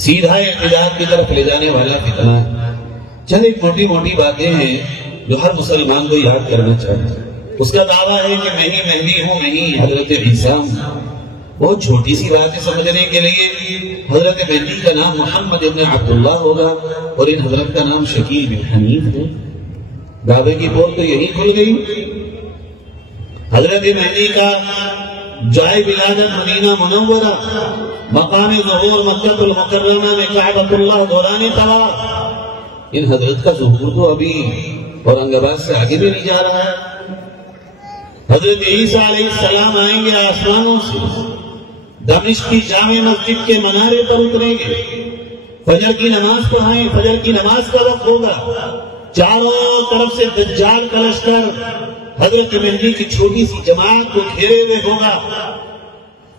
سیدھا اعتدال کی طرف لے جانے والا فتنہ ہے. چند ایک موٹی موٹی باتیں ہیں جو ہر مسلمان کو یاد کرنا چاہیے. اس کا دعویٰ ہے کہ میں ہی مہدی ہوں، میں ہی حضرت عیسیٰ ہوں. بہت چھوٹی سی بات ہے سمجھنے کے لیے. حضرت مہدی کا نام محمد ابن عبداللہ ہوگا اور ان حضرت کا نام شکیل بن حنیف ہے. دعوے کی پول تو یہی کھل گئی. حضرت مہدی کا جائے ولادت مدینہ منورہ، مقام ظہور مکہ المکرمہ میں کعبۃ اللہ دوران طواف. ان حضرت کا ظہور تو ابھی اورنگ آباد سے آگے بھی نہیں جا رہا ہے. حضرت عیسیٰ علیہ السلام آئیں گے آسمانوں سے، دمشق کی جامع مسجد کے منارے پر اتریں گے، فجر کی نماز پڑھائیں. فجر کی نماز کا وقت ہوگا، چاروں طرف سے دجال کا لشکر حضرت مہدی کی چھوٹی سی جماعت کو گھیرے ہوئے ہوگا.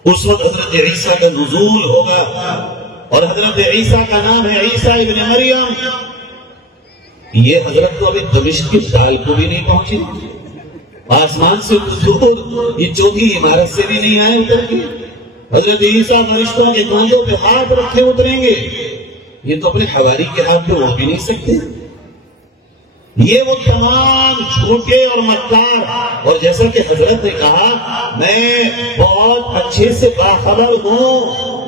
اس وقت حضرت عیسیٰ کا نزول ہوگا اور حضرت عیسیٰ کا نام ہے عیسیٰ ابن مریم. یہ حضرت کو ابھی دمشق کی دال کو بھی نہیں پہنچی، آسمان سے دور یہ چوتھی عمارت سے بھی نہیں آئے اتر کے. حضرت عیسیٰ فرشتوں کے کاندھوں پہ ہاتھ رکھے اتریں گے. یہ تو اپنے حواری کے ہاتھ پہ وہ بھی نہیں سکتے. یہ وہ تمام جھوٹے اور مکار. اور جیسا کہ حضرت نے کہا میں بہت اچھے سے باخبر ہوں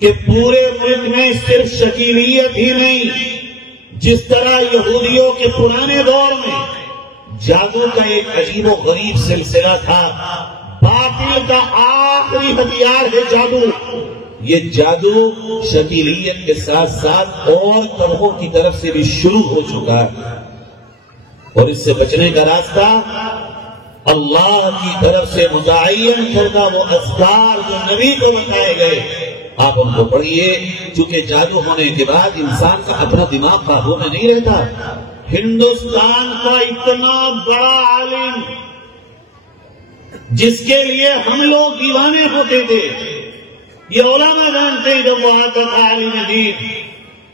کہ پورے ملک میں صرف شکیلیت ہی نہیں، جس طرح یہودیوں کے پرانے دور میں جادو کا ایک عجیب و غریب سلسلہ تھا. باطل کا آخری ہتھیار ہے جادو. یہ جادو شکیلیت کے ساتھ ساتھ اور طرحوں کی طرف سے بھی شروع ہو چکا ہے. اور اس سے بچنے کا راستہ اللہ کی طرف سے متعین کردہ وہ اذکار جو نبی کو بتائے گئے، آپ ان کو پڑھیے. چونکہ جادو ہونے کے بعد انسان کا اپنا دماغ قابو میں نہیں رہتا. ہندوستان کا اتنا بڑا عالم جس کے لیے ہم لوگ دیوانے ہوتے تھے، یہ علماء جانتے ہیں. جب وہ آتا تھا عالم دین،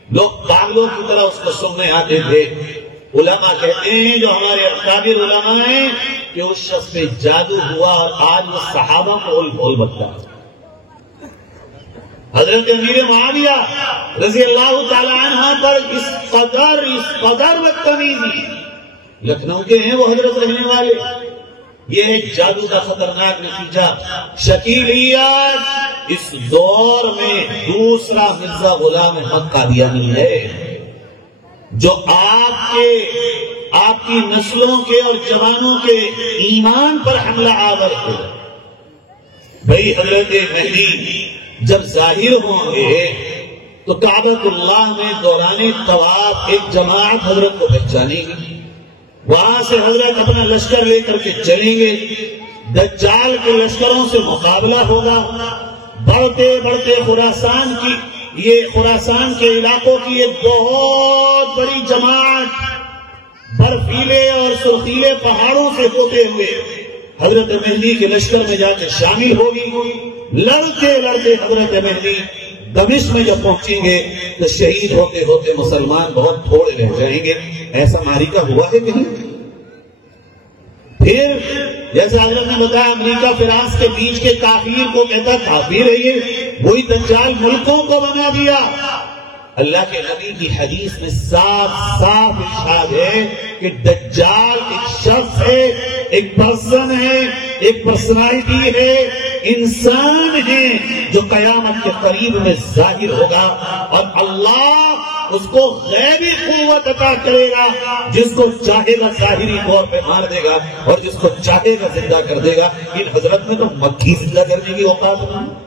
لوگ پاگلوں کی طرح اس کو سننے آتے تھے. علماء کہتے ہیں جو ہمارے اکابر علماء ہیں کہ اس شخص پہ جادو ہوا اور آج وہ صحابہ کو بول بکتا ہے. حضرت امیر معاویہ رضی اللہ تعالی عنہ پر اس قدر بدتمیزی. لکھنؤ کے ہیں وہ حضرت رہنے والے. یہ ایک جادو کا خطرناک نتیجہ. شکیلیات اس دور میں دوسرا مرزا غلام حق قادیانی ہے جو آپ کی نسلوں کے اور جوانوں کے ایمان پر حملہ آور ہو. بھئی حضرت مہدی جب ظاہر ہوں گے تو کعبۃ اللہ میں دوران طواف ایک جماعت حضرت کو پہچانے گی. وہاں سے حضرت اپنا لشکر لے کر کے چلیں گے. دجال کے لشکروں سے مقابلہ ہوگا. بڑھتے بڑھتے خراسان کے علاقوں کی ایک بہت بڑی جماعت برفیلے اور سرخیلے پہاڑوں سے ہوتے ہوئے حضرت مہدی کے لشکر میں جا کے شامل ہوگی. لڑتے لڑتے حضرت مہدی دمشق میں جب پہنچیں گے تو شہید ہوتے ہوتے مسلمان بہت تھوڑے رہ جائیں گے. ایسا ماریکا ہوا ہے کہیں؟ پھر جیسے حضرت نے بتایا امریکہ فراس کے بیچ کے کافر کو کہتا کافر ہے یہ، وہی دجال ملکوں کو بنا دیا. اللہ کے نبی کی حدیث میں صاف صاف ارشاد ہے کہ دجال ایک شخص ہے، ایک پرسن ہے، ایک پرسنالٹی ہے، انسان ہے جو قیامت کے قریب میں ظاہر ہوگا اور اللہ اس کو غیبی قوت عطا کرے گا. جس کو چاہے گا ظاہری طور پہ مار دے گا اور جس کو چاہے گا زندہ کر دے گا. ان حضرت میں تو مکھی زندہ کرنے کی اوقات نہیں.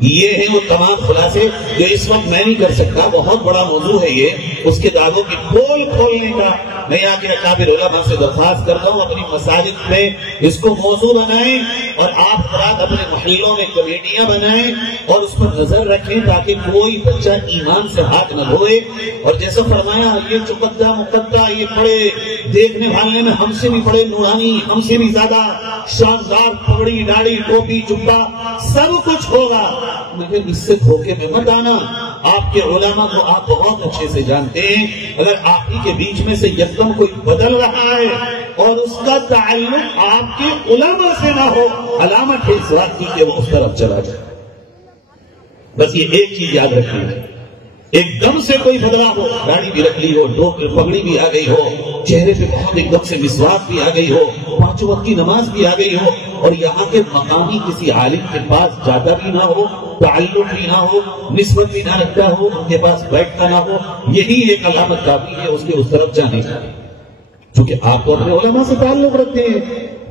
یہ ہیں وہ تمام خلاصے جو اس وقت میں نہیں کر سکتا. بہت بڑا موضوع ہے یہ، اس کے دعووں کی پول کھولنے کا. میں یہاں کے اکابر علماء سے درخواست کرتا ہوں اپنی مساجد میں اس کو موضوع بنائیں اور آپ حضرات اپنے محلوں میں کمیٹیاں بنائیں اور اس پر نظر رکھیں تاکہ کوئی بچہ ایمان سے ہاتھ نہ دھوئے. اور جیسا فرمایا یہ چقدہ مقدہ یہ بڑے دیکھنے بھالنے میں ہم سے بھی بڑے نورانی، ہم سے بھی زیادہ شاندار پگڑی داڑھی ٹوپی جبہ سب کچھ ہوگا، مگر اس سے دھوکے میں مت آنا. آپ کے علماء کو آپ بہت اچھے سے جانتے ہیں. اگر آپ ہی کے بیچ میں سے یکدم کوئی بدل رہا ہے اور اس کا تعلق آپ کے علماء سے نہ ہو، علامت ہے اس بات کی کہ وہ اس طرف چلا جائے. بس یہ ایک چیز یاد رکھیے، ایک دم سے کوئی بدلاؤ ہو، داڑھی بھی رکھ لی ہو، پگڑی بھی آ گئی ہو، چہرے پہ بہت ایک دم سے مسواک بھی آ گئی ہو، 5 وقت کی نماز بھی آ گئی ہو، اور یہاں کے مقامی کسی عالم کے پاس جاتا بھی نہ ہو، تعلق بھی نہ ہو، نسبت بھی نہ رکھتا ہو، ان کے پاس بیٹھتا نہ ہو، یہی ایک علامت کافی ہے اس کے اس طرف جانے کا۔ چونکہ آپ تو اپنے علماء سے تعلق رکھتے ہیں،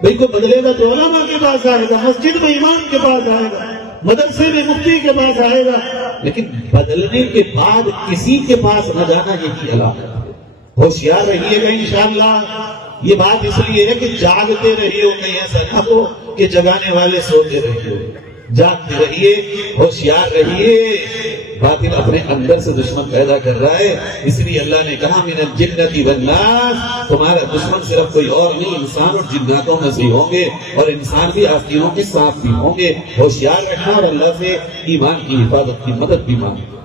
بھئی کوئی بدلے گا تو علماء کے پاس آئے گا، مسجد میں امام کے پاس آئے گا، مدرسے میں مفتی کے پاس آئے گا، لیکن بدلنے کے بعد کسی کے پاس نہ جانا یہی علامت ہے۔ ہوشیار رہیے گا انشاءاللہ۔ یہ بات اس لیے ہے کہ جاگتے رہیے، کہیں ایسا نہ ہو کہ جگانے والے سوتے رہیے، جاگتے رہیے، ہوشیار رہیے۔ باطل اپنے اندر سے دشمن پیدا کر رہا ہے، اس لیے اللہ نے کہا من الجنۃ والناس، تمہارا دشمن صرف کوئی اور نہیں، انسان اور جناتوں میں سے ہوں گے، اور انسان بھی آستینوں کے ساتھ بھی ہوں گے۔ ہوشیار رکھنا اور اللہ سے ایمان کی حفاظت کی مدد بھی مانگنا۔